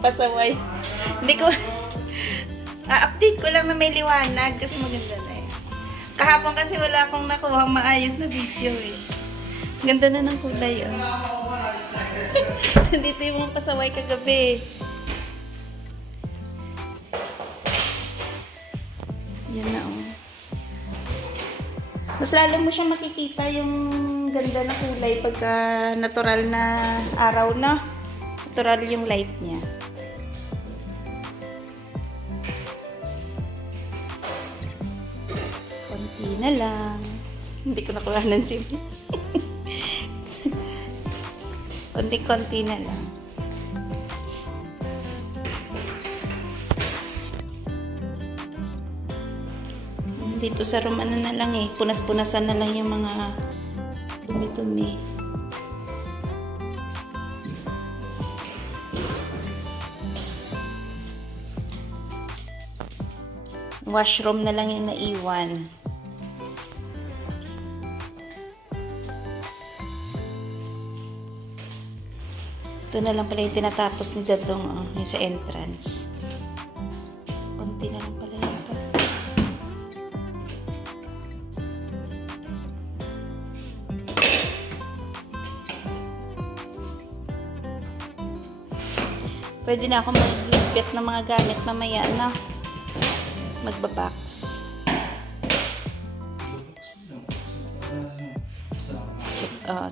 pasaway. Hindi ko, update ko lang na may liwanag kasi maganda na eh. Kahapon kasi wala akong nakuha maayos na video eh. Ganda na ng kulay oh. Dito yung mga pasaway kagabi. Yan na oh. Mas lalo mo siya makikita yung ganda na kulay pagka natural na araw na. Natural yung light niya. Konti na lang. Hindi ko nakuha ng sim. Konti-konti na lang. Dito sa room ano na lang eh. Punas-punasan na lang yung mga dumi-dumi. Washroom na lang yung naiwan. Ito na lang pala yung tinatapos ni Dadong oh, yung sa entrance. Konti na lang pala yun. Pwede na ako mag-ligpit ng mga gamit mamaya na. Magbabox.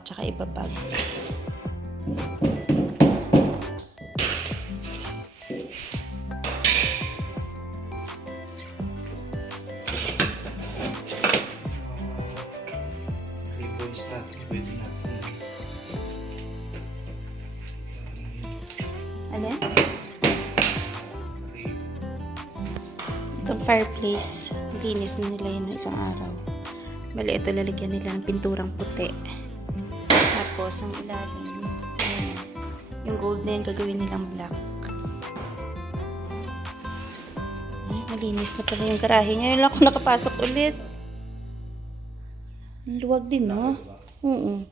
Tsaka ibabag. Ano? Itong fireplace, linis na nila yun isang araw. Bali, ito lalagyan nila ng pinturang puti. Tapos, ang ilalim, yung gold na yun gagawin nilang black. Ay, malinis na pala yung garahe. Ngayon lang ako nakapasok ulit. Ang luwag din, no? Oo.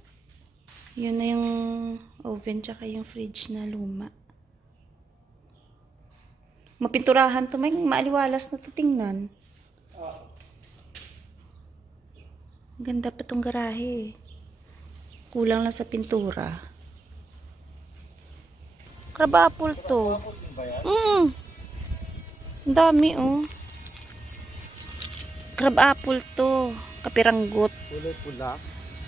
Yun na yung oven tsaka yung fridge na luma. Mapinturahan to, may maaliwalas na to tingnan. Ganda pa tong garahe. Kulang lang sa pintura. Crab apple to. Ang dami oh. Crab apple to. Kapiranggot. Kulay pula.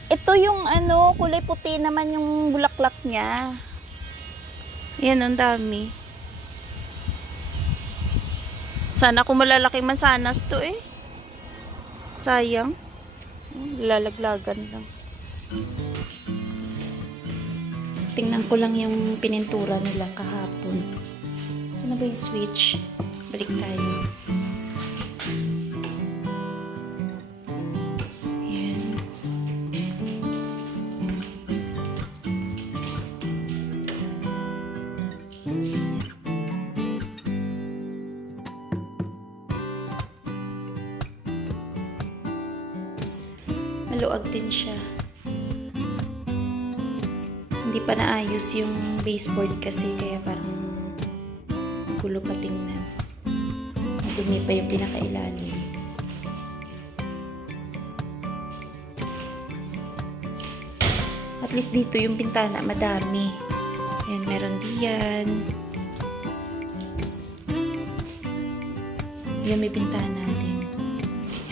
Ito yung ano, kulay puti naman yung bulaklak niya. Yan, ang dami. Sana kung malalaking mansanas to eh. Sayang. Lalaglagan lang. Tingnan ko lang yung pinintura nila kahapon. Saan ba yung switch? Balik tayo. Ayan. Maluag din siya. Hindi pa naayos yung baseboard kasi kaya parang gulo pa tingnan. Madumi pa yung pinakailalim. At least dito yung bintana madami. Ayan, meron diyan. Yan, may bintana din.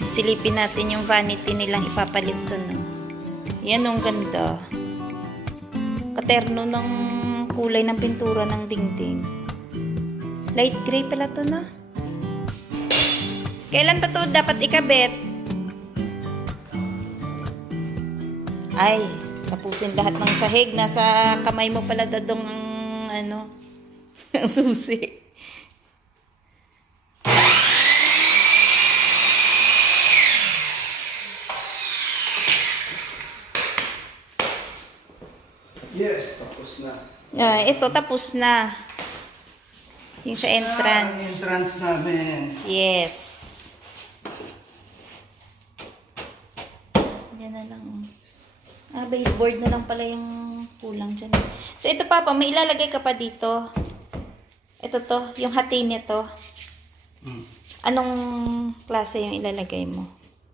Silipin natin yung vanity nilang ipapalit to, no? Yan, ang ganda. Katerno ng kulay ng pintura ng dingding. Light gray pala to, na. Kailan pa to dapat ikabit? Ay, tapusin lahat ng sahig. Nasa kamay mo pala Dadong ang ano, ang susi. Yes, tapos na. Ito, tapos na. Yung sa entrance. Entrance namin. Yes. Yan na lang. Baseboard na lang pala yung kulang dyan. So, ito Papa, may ilalagay ka pa dito. Ito to, yung hati nito. Mm. Anong klase yung ilalagay mo?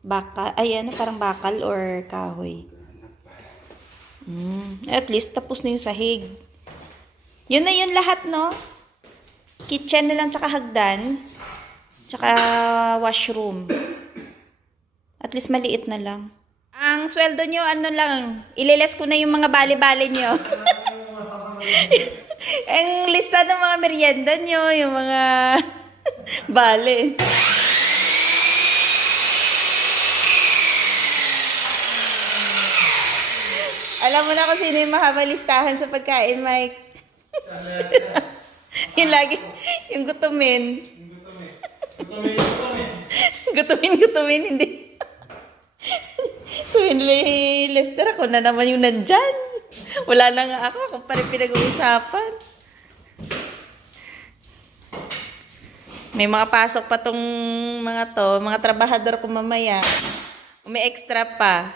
Baka, ay ano, parang bakal or kahoy? At least tapos na yung sahig. Yun na yun lahat, no? Kitchen na lang, tsaka hagdan. Tsaka washroom. At least maliit na lang. Ang sweldo nyo, ano lang, ililes ko na yung mga bali-bali nyo. Ang lista ng mga merienda nyo, yung mga bali. Alam mo na kung sino yung mahaba listahan sa pagkain, Mike. Yung lagi, yung gutumin. Gutumin, hindi. So, Lester, ako na naman yung nandyan. Wala na nga ako pa rin pinag-uusapan. May mga pasok pa tong mga trabahador ko mamaya. May extra pa.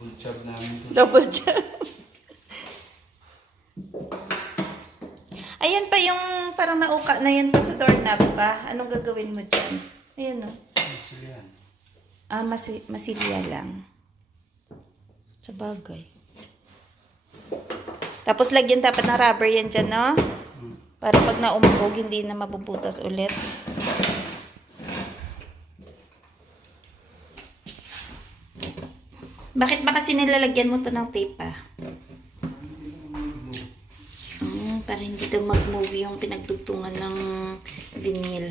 Double job namin. Double job. Ayan pa yung parang nauka na yan pa sa doorknob pa. Anong gagawin mo dyan? Ayan o. Masilian. Masilya lang. Sa bagay. Tapos lagyan dapat ng rubber yan dyan, no? Para pag naumugog, hindi na mabubutas ulit. Bakit ba kasi nilalagyan mo to ng tape pa? Para hindi daw mag-move yung pinagtugtungan ng vinyl.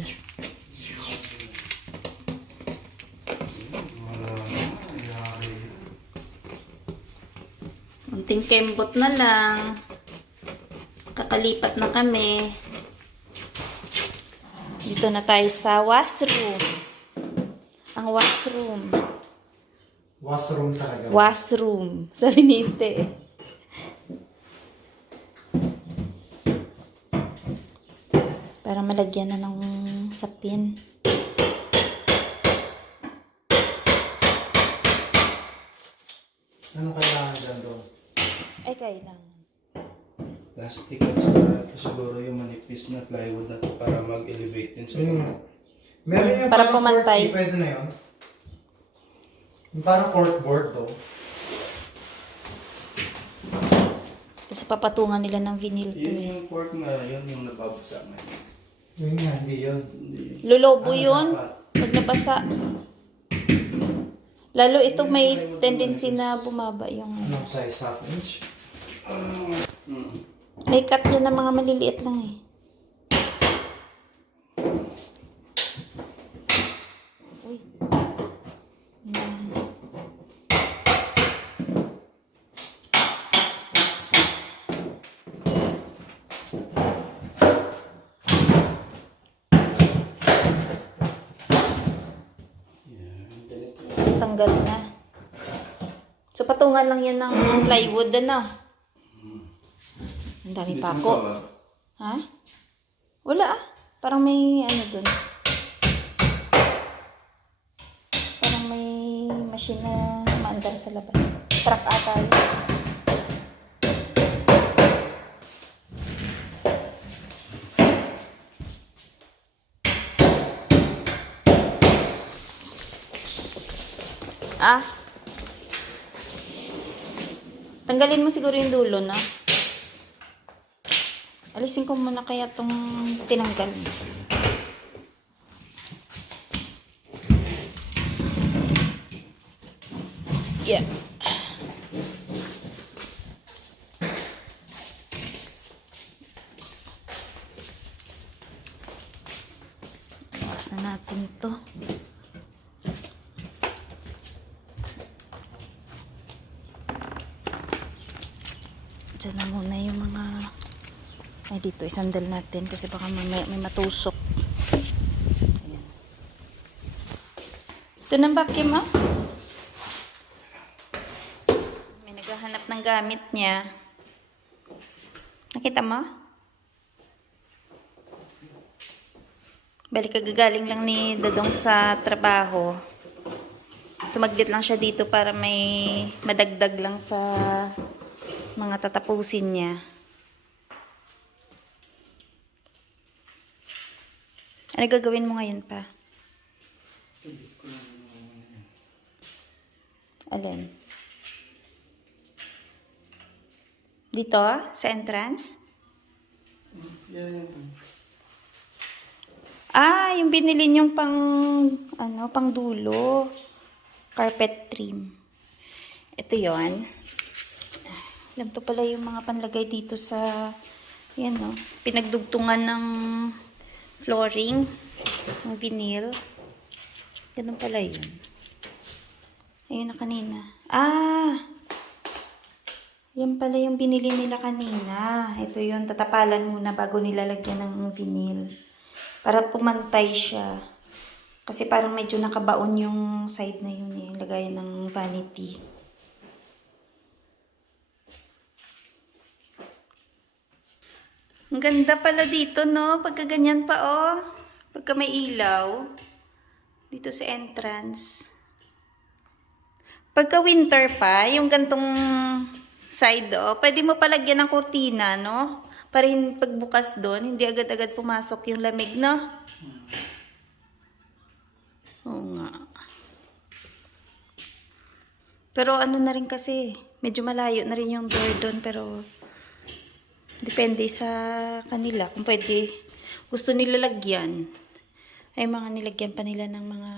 Unting kembot na lang. Kakalipat na kami. Dito na tayo sa washroom. Ang washroom. Washroom talaga. Washroom. Sabi ni Este. Para malagyan na ng sapin. Ano kailangan dyan doon? Ay, kailangan. Plastic at saka ito siguro yung manipis na plywood na to para mag-elevate din sa Meron yung Para parang pumantay. court, pwede na yun. Yung parang corkboard though. Kasi papatungan nila ng vinyl to Yun eh. yung cork na yun yung nababasa na yun. Yun nga, hindi yun. Hindi. Lulobo Ano yun. dapat? Pag nabasa. Lalo ito may tendency na bumaba yung Anong size? Half inch? May cut yan ng mga maliliit lang eh. Uy. Yan. Tanggal na. So patungan lang yan ng plywood na. Ang dami pa ako. Ha? Wala ah. Parang may ano dun. Parang may machine na maandar sa labas. Truck ata yun. Ah. Tanggalin mo siguro yung dulo na. Alisin ko muna kaya tong tinanggal. Yeah. Bukas na natin to. Diyan na muna yung mga ay dito isandal natin kasi baka may matusok. Ayan. Ito ng vacuum ah. May naghahanap ng gamit niya. Nakita mo? Balik kagagaling lang ni Dadong sa trabaho. Sumaglit lang siya dito para may madagdag lang sa mga tatapusin niya. Ano gagawin mo ngayon pa? Alin? Dito? Sa entrance? Ah, yung binili niyong pang dulo. Carpet trim. Ito yon. Ganito pala yung mga panlagay dito sa, yan o, pinagdugtungan ng flooring, ng vinyl. Ganun pala yun. Ayun na kanina. Ah! Yan pala yung binili nila kanina. Ito yun, tatapalan muna bago nilalagyan ng vinyl. Para pumantay siya. Kasi parang medyo nakabaon yung side na yun eh. Lagayan ng vanity. Ang ganda pala dito, no? Pagka ganyan pa, oh. Pagka may ilaw. Dito sa entrance. Pagka winter pa, yung gantong side, oh, pwede mo palagyan ng kurtina, no? Para pagbukas doon, hindi agad-agad pumasok yung lamig, no? Oo nga. Pero ano na rin kasi, medyo malayo na rin yung door doon, pero depende sa kanila kung pwede. Gusto nila lagyan. Ay, mga nilagyan pa nila ng mga,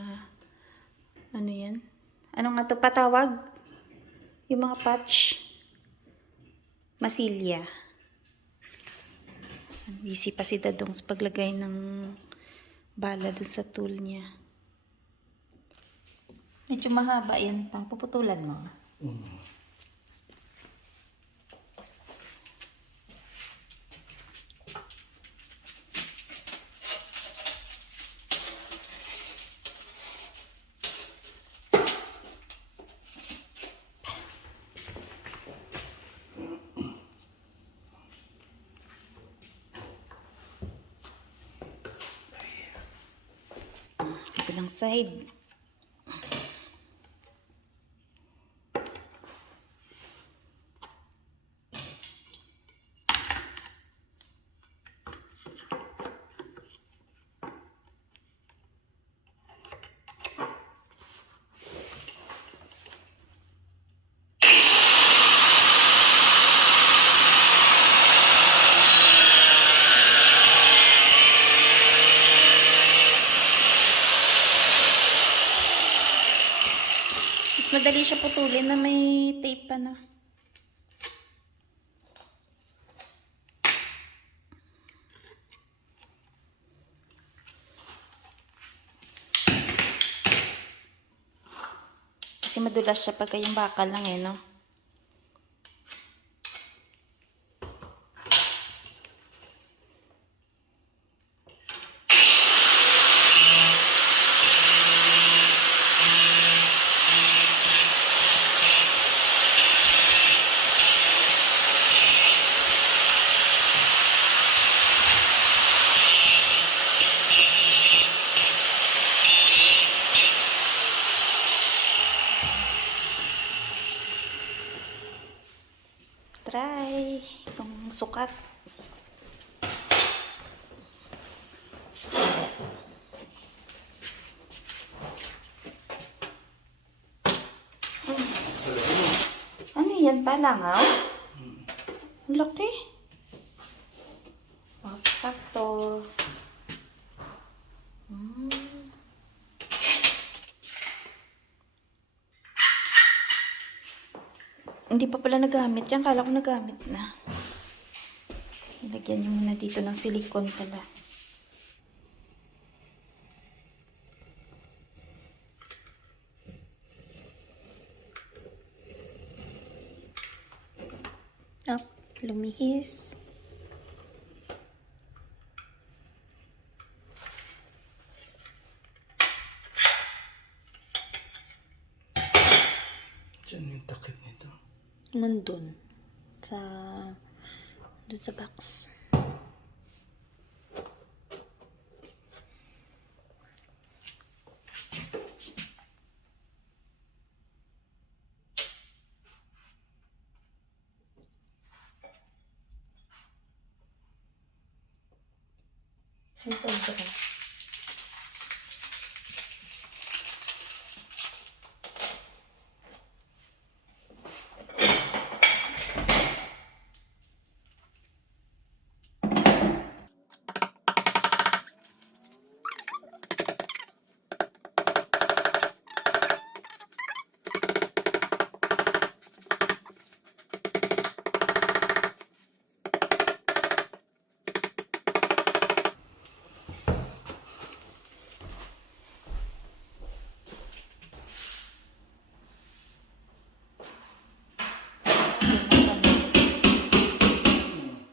ano yan? Ano nga ito patawag? Yung mga patch. Masilya. Busy pa si Dadong sa paglagay ng bala dun sa tool niya. Medyo mahaba yan pang puputulan mo. Kabilang side. Madali siya putulin na may tape pa na. Kasi madulas siya pagka yung bakal lang eh, no? Try itong sukat. Ano yan pa lang, ha? Ang laki. Oh, sakto. Hindi pa pala nagamit yan. Kala ko nagamit na. Ilagyan niyo muna dito ng silicone pala. Oh, lumihis. Diyan yung takip nito. Nandun. Dun sa box. Ay, sobra.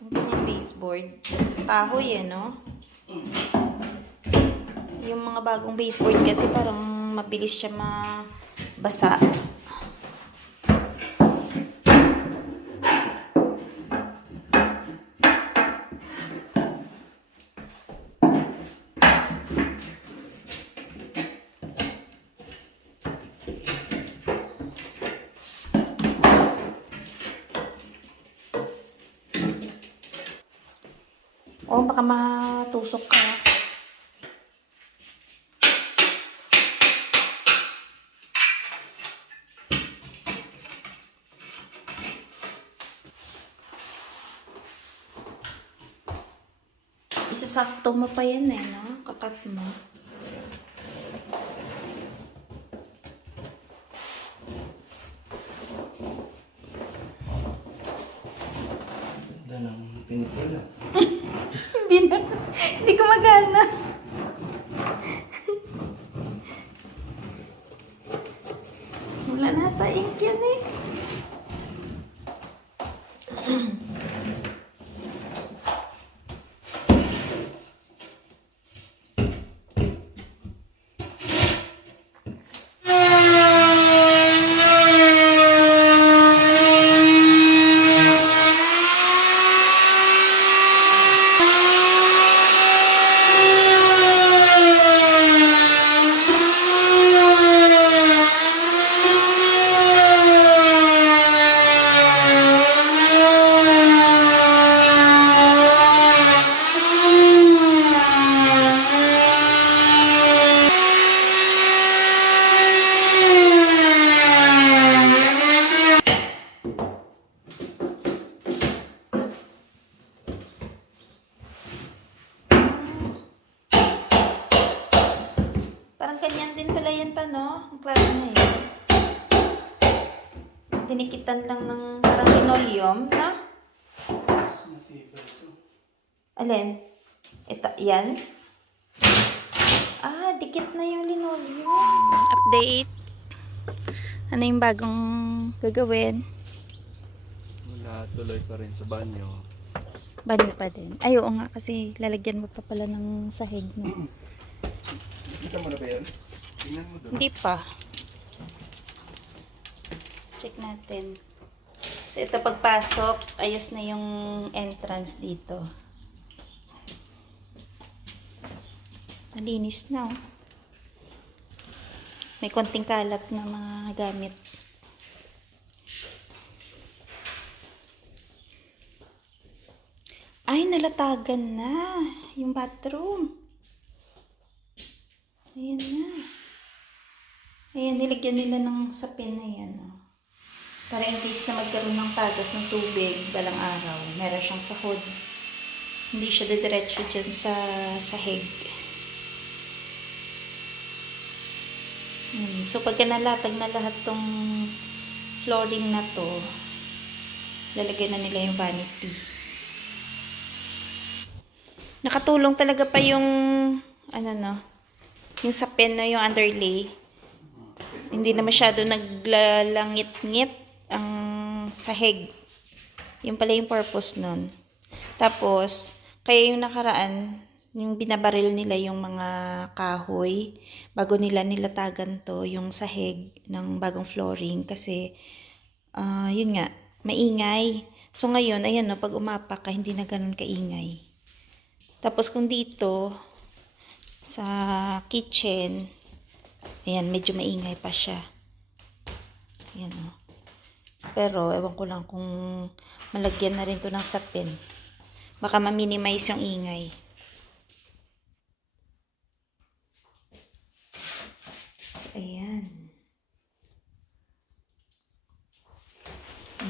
Yung baseboard. Kahoy no? Yung mga bagong baseboard kasi parang mabilis siya mabasa. Oh, baka matusok ka. Isasakto mo pa yan no? Kakat mo. Ganda ng pinipula. Hindi gumagana. Wala na taing yan eh. Parang ganyan din pala yan pa, no? Ang klase na yun. Dinikitan lang ng parang linoleum, no? Mas matibay ito. Alin? Ito, yan? Ah, dikit na yung linoleum. Update. Ano yung bagong gagawin? Wala, tuloy pa rin sa banyo. Banyo pa din. Ay, oo nga, kasi lalagyan mo pa pala ng sahig, no? Kita mo na ba yan? Tingnan mo doon. Hindi pa. Check natin. So, ito pagpasok, ayos na yung entrance dito. Malinis na, oh. May konting kalat na mga gamit. Ay, nalatagan na yung bathroom. Ayan na. Ayan, nilagyan nila ng sapin na yan, oh. Para in case na magkaroon ng tagas ng tubig balang araw, meron siyang sahod. Hindi siya didiretso dyan sa sahig. So, pagka nalatag na lahat tong flooring na to, lalagyan na nila yung vanity. Nakatulong talaga pa yung, ano no, yung sapin na yung underlay. Hindi na masyado naglalangit-ngit ang sahig. Yung pala yung purpose nun. Tapos, kaya yung nakaraan, yung binabaril nila yung mga kahoy bago nila nilatagan to yung sahig ng bagong flooring kasi yun nga, maingay. So ngayon, ayan no, pag umapak ka, hindi na ganun kaingay. Tapos kung dito sa kitchen, ayan, medyo maingay pa siya. Ayan o. Pero, ewan ko lang kung malagyan na rin to ng sapin. Baka ma-minimize yung ingay.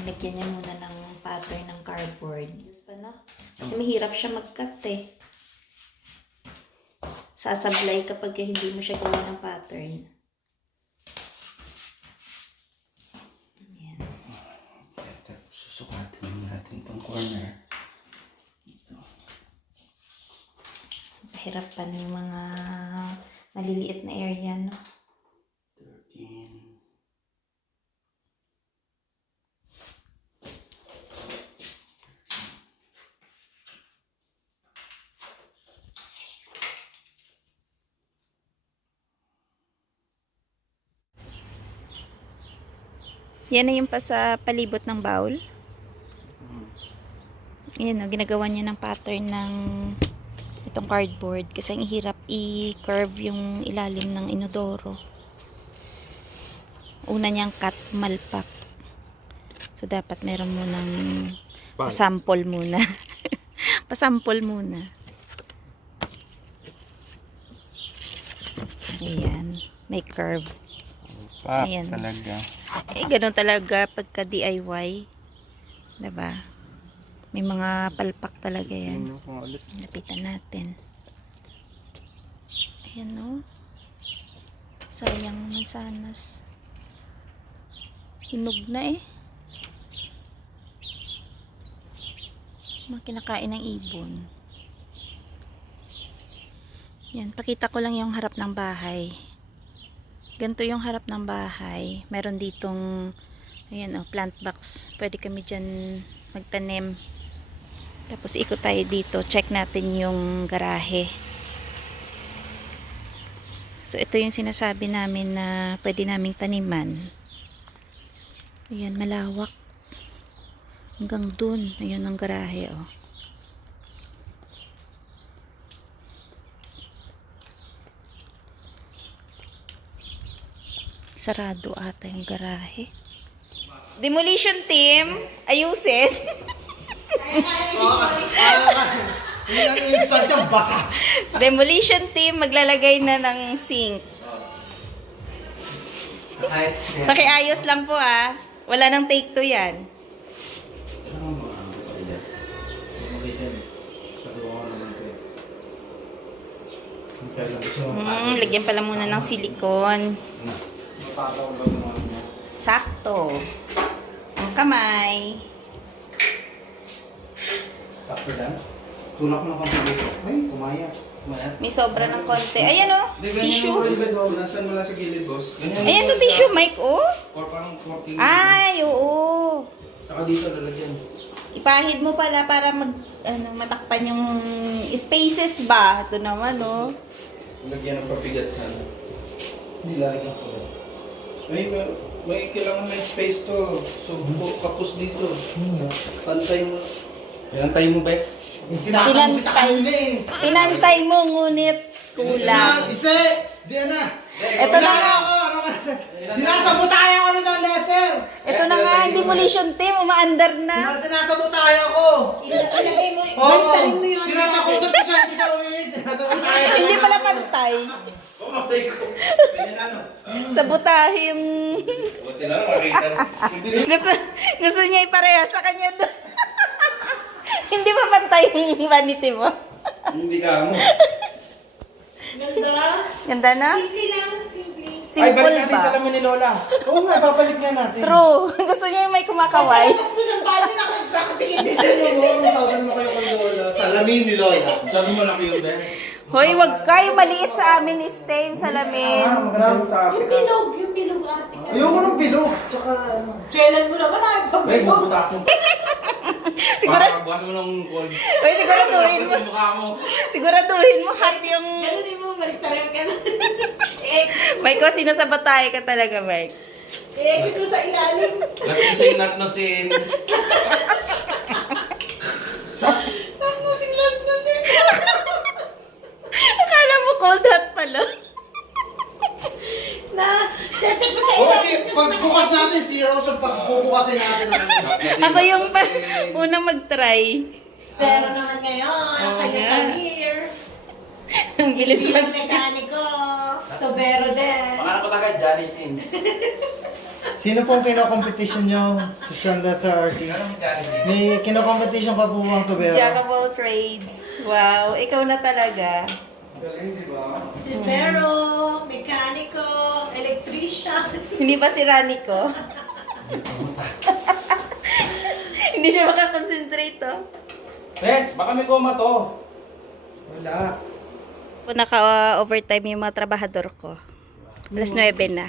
Lagyan niya muna ng pattern ng cardboard. Kasi mahirap siya mag-cut eh. Sasablay kapag hindi mo siya gawa ng pattern. Ayan. Tapos susukatin natin itong corner. Pahirapan yung mga maliliit na area, no? 13. Yan na yung pa sa palibot ng bowl. Ayan o, ginagawa niya ng pattern ng itong cardboard kasi ang hirap i-curve yung ilalim ng inodoro. Una niyang cut malpak. So dapat meron mo ng pasample muna. Pasample muna. Ayan, may curve. Ayan. Talaga. Eh, ganun talaga pagka DIY. Diba? May mga palpak talaga yan. Lapitan natin. Ayan o. Sayang mansanas. Hinog na eh. Mga kinakain ng ibon. Yan, pakita ko lang yung harap ng bahay. Ganito yung harap ng bahay. Meron ditong ayan, plant box. Pwede kami dyan magtanim. Tapos ikot tayo dito. Check natin yung garahe. So ito yung sinasabi namin na pwede naming taniman. Ayan, malawak. Hanggang dun. Ayan ang garahe. Oh. Sarado ata yung garahe. Demolition team, ayusin. Hindi lang instant yung basa. Demolition team, maglalagay na ng sink. Pakiayos lang po ah. Wala nang take 2 yan. Lagyan pala muna ng silikon. Sakto. Ang kamay. Sakto lang. Tulak mo ng konti dito. Ay, kumaya. May sobra ng konti. Ayan o, tissue. Nasaan mo lang sa gilid, boss? Ayan to tissue, Mike, oh. Or parang 14. Ay, oo. Saka dito lalagyan. Ipahid mo pala para matakpan yung spaces ba? Ito naman, oh. Lagyan ng papigat sana. Hindi lalagyan ko. May kailangan may space to. So, kapos dito. Pantay mo. Pinantay mo, bes? Pinantay. Pinantay mo, ngunit kulang. Isa! Diyan na! Ito na nga. Sinasabotaya ko na dyan, Lester! Ito na nga, ang demolition team, umaandar na. Sinasabotaya ko! Ilagay mo, Oo! baltarin mo yun. Tinatakot ko siya, hindi siya umilis. Sinasabotaya ko. Hindi pala pantay. Pumatay ko. Sabotahe yung... Buti lang, makita. gusto niya ipareha sa kanya doon. Hindi pa pantay yung vanity mo. Hindi ka mo. Ganda. Ganda na? Simple lang, simple. Simple ba? salamin ni Lola. Oo nga, babalik nga natin. True. Gusto niya yung may kumakaway. Tapos mo ng bali na kakatingin din sa Ano mo, masawagan mo kayo kay Lola. Salamin ni Lola. Sabi mo laki yun, Ben. Hoy, wag kayo maliit sa amin, stay yung salamin. yung bilog ate. Ayoko ng bilog. Tsaka ano. Kailan mo naman ay Ben, pabilog. mabutas mo. Siguro, Pagbukas mo ng cold. hoy, siguraduhin mo. Tapos yung mukha mo. Siguraduhin mo hot yung... Ganunin mo, baliktarin ka na. Mike, ko, sino sa batay ka talaga, Mike? Kiss mo sa ilalim. Napisin, natnosin. Nagnusin. Akala mo cold hot pala. Na, check mo sa Oo, ilalim. kasi pagbukas natin, zero sa pagbubukasin natin. Ako yung unang mag-try. Pero naman ngayon, ang kanyang career. Ang bilis Hindi mag ang mekaniko. Tobero din. Pangalan ko tagad, Johnny Sins. Sino pong kino-competition nyo? Social Dancer Artist. May kino-competition pa po bang tubero? Jack of all trades. Wow, ikaw na talaga. Si Vero, mekaniko, electrician. Hindi ba si Rani ko? Hindi siya makakonsentrate, oh. Bes, baka may goma to. Wala. Naka-overtime yung mga trabahador ko. Alas 9 na.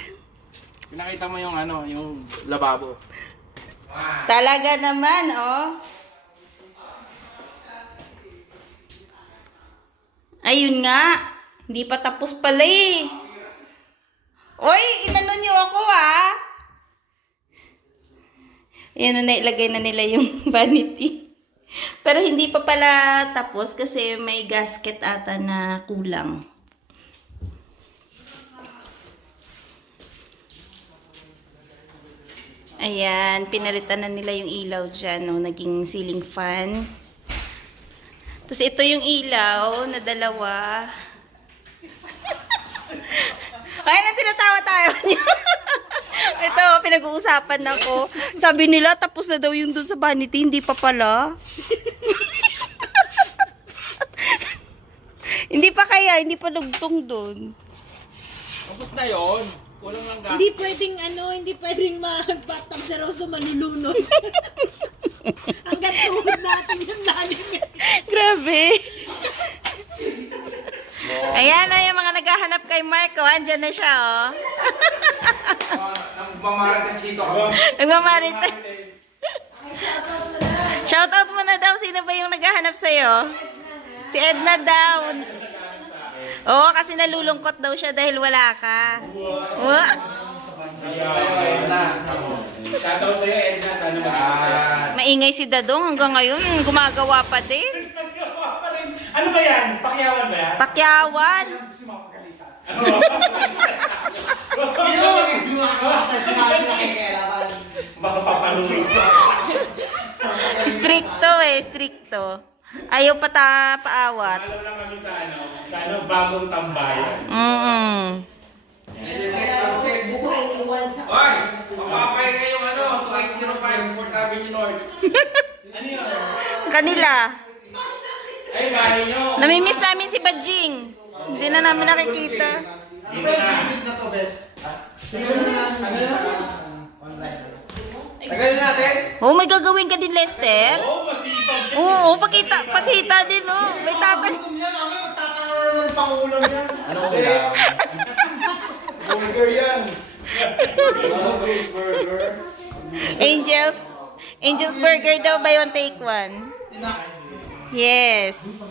Pinakita mo yung ano, yung lababo. Talaga naman, oh. Ayun nga. Hindi pa tapos pala eh. Oy, inano niyo ako ah. Ayan na, ilagay na nila yung vanity. Pero hindi pa pala tapos kasi may gasket ata na kulang. Ayan, pinalitan na nila yung ilaw dyan, no? Naging ceiling fan. Tapos ito yung ilaw na dalawa. Ay, na tinatawa tayo. Ito, pinag-uusapan ako. Sabi nila, tapos na daw yung dun sa vanity, hindi pa pala. Hindi pa kaya, hindi pa dugtong dun. Tapos na yun. Kulang lang gas. Hindi pwedeng mag-bathtub sa Rosso malulunod. Hanggang tuhod natin yung lalim. Grabe. Ayan na yung mga naghahanap kay Marco. Andyan na siya, oh. Nagmamarites dito. Nagmamarites. Shoutout mo na daw. Sino ba yung naghahanap sa'yo? Si Edna daw. Oo, kasi nalulungkot daw siya dahil wala ka. Oh. Shoutout sa'yo, Edna. Sana maging masaya. Maingay si Dadong hanggang ngayon. Gumagawa pa din. Ano ba yan? Pakyawan ba yan? Pakyawan. Gusto mo makagalitan. Hindi mo magiging sa sinabi na kailangan. Baka papalulog. Stricto eh, stricto. Ayaw paawat. Alam lang kami sa bagong tambayan. Buhay iwan sa... Hoy! Papapay kayong ano, 2805 Fort Avenue North. Ano yun? Kanila. Ay, bahay nyo. Namimiss namin si Bajing. Hindi na namin nakikita. Ano ba yung bibig na to, Bes? Tingnan na namin. Online. Tagalin natin. Oh, may gagawin ka din, Lester? Oo, masipag. Oo, pakita din, oh. May tatag. Gutom yan, kami magtatanong na ng pangulam yan. Ano ulam? Burger yan. Burger. Angel's Burger daw, buy one, take one. Yes.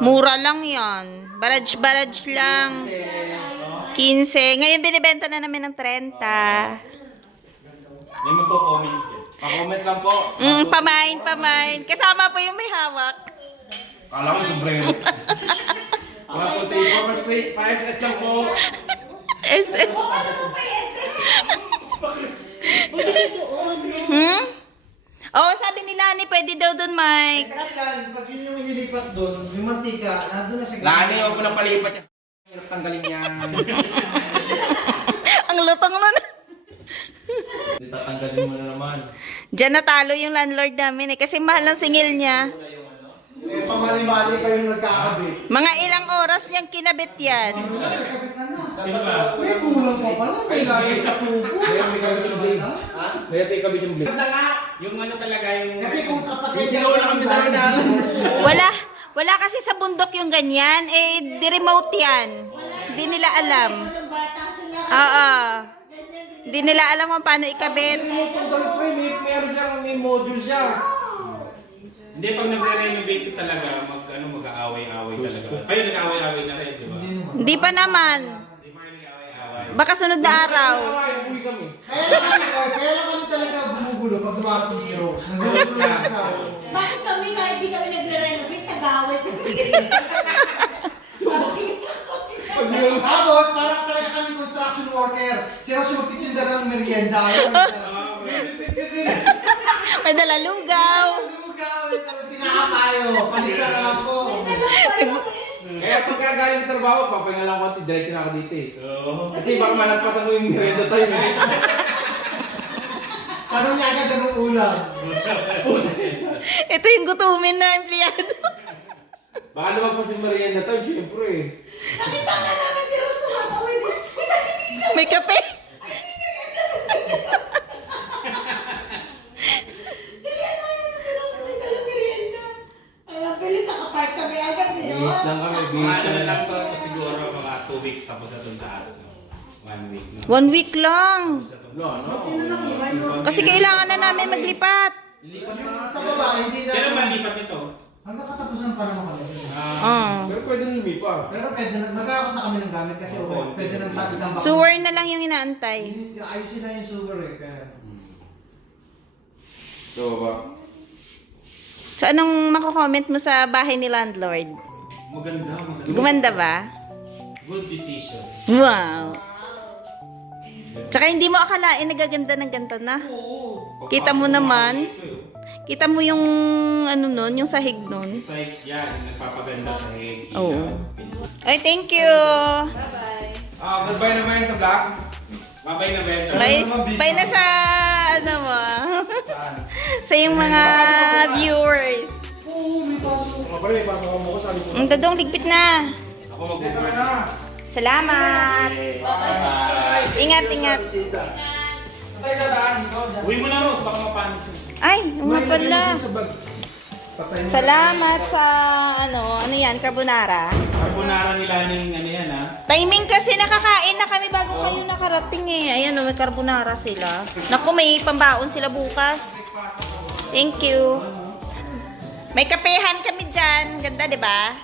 Mura lang yan. Baraj lang. 15. Ngayon binibenta na namin ng 30. May magko-comment yan. Pa-comment lang po. Pamain. Kasama po yung may hawak. Kala ko sombrero. Mga puti po, mas pa-SS lang po. SS. Oo, sabi nila ni pwede daw doon, Mike. Kasi lan, pag yun yung inilipat doon, yung mantika, nandun na sa Lani, huwag mo nang palipat yan. Hirap tanggalin yan. Ang lutong nun. Hindi tatanggalin mo na naman. Diyan natalo yung landlord namin eh, kasi mahal ang singil niya. Eh, pamali-mali pa yung nagkakabit. Mga ilang oras niyang kinabit yan. Nagkakabit na na. Sino ba? May kulang pa pala. May lagi sa tubo. May kabit yung blade. May kabit yung blade. Yung ano talaga yung... Kasi kung kapatid Sino na kami tayo na? Wala kasi sa bundok yung ganyan, eh di-remote yan. Hindi nila alam. Walang bata sila. Oo. Hindi nila alam kung paano ikabit. Meron siya, may module siya. Hindi, pag nagre-renovate ka talaga, mag-aaway-aaway talaga. Kayo nag-aaway-aaway na rin, di ba? Hindi pa naman. Hindi pa kayo nag-aaway-aaway. Baka sunod na araw. Uwi kami. Kaya lang kami talaga bumugulo pag dumarating si Rose. Nag-Rose lang siya. Bakit kami kahit di kami nagre-renovate, nag-away Tapos, parang talaga kami construction worker. Si Rose yung magtitinda ng merienda. May dala lugaw. Lugaw, tinakapayo. Palista na lang po. Kaya pagka galing sa trabaho, papahinga lang ko, diretso na ako dito eh. Oo. Kasi baka malagpasan mo yung merenda tayo. Tanong niya agad anong ulam. Ito yung gutumin na empleyado. Baka naman pa si Marian na to, syempre. Nakita nga namin si Rose tumatawid. May kape. Ang bilis nakapark kami agad Bihis yun. lang kami, Mga bihis ano lang. lang to siguro, mga 2 weeks tapos sa itong taas. No? 1 week. No? 1 week lang. No, no. Kasi kailangan na namin maglipat. Ilipat na. Sa baba, hindi na. Kailan ba lipat nito? Hanggang katapusan pa naman kami. Pero pwede lumipa. Pero pwede na, magkakaroon na kami ng gamit kasi pwede nang itambak. Sewer na lang yung inaantay. Ayusin na yung sewer eh. Kaya. So, ba? So, anong mako-comment mo sa bahay ni landlord? Maganda, maganda. Gumanda ba? Good decision. Wow. Tsaka hindi mo akalain nagaganda ng ganito na. Oo. Kita mo naman. Kita mo yung ano nun, yung sahig nun. Sa yan, nagpapaganda sa hig. Oo. Ay, thank you. Goodbye naman sa vlog. Babay na Benza. Bye na sa ano mo. Sa yung mga viewers. Kapare, ipapaka mo ko sa likod. Ang dadong ligpit na. Ako mag-over. Salamat. Ingat, ingat. Uwi mo na, Rose. Baka mapanis yun. Ay, nga pala. Sa bag. Patay mo. Salamat sa ano yan, carbonara. Carbonara nila ng ano yan, ha? Timing kasi nakakain na kami bago kayo nakarating eh. Ayan, may carbonara sila. Naku, may pambaon sila bukas. Thank you. May kapehan kami dyan. Ganda, di ba?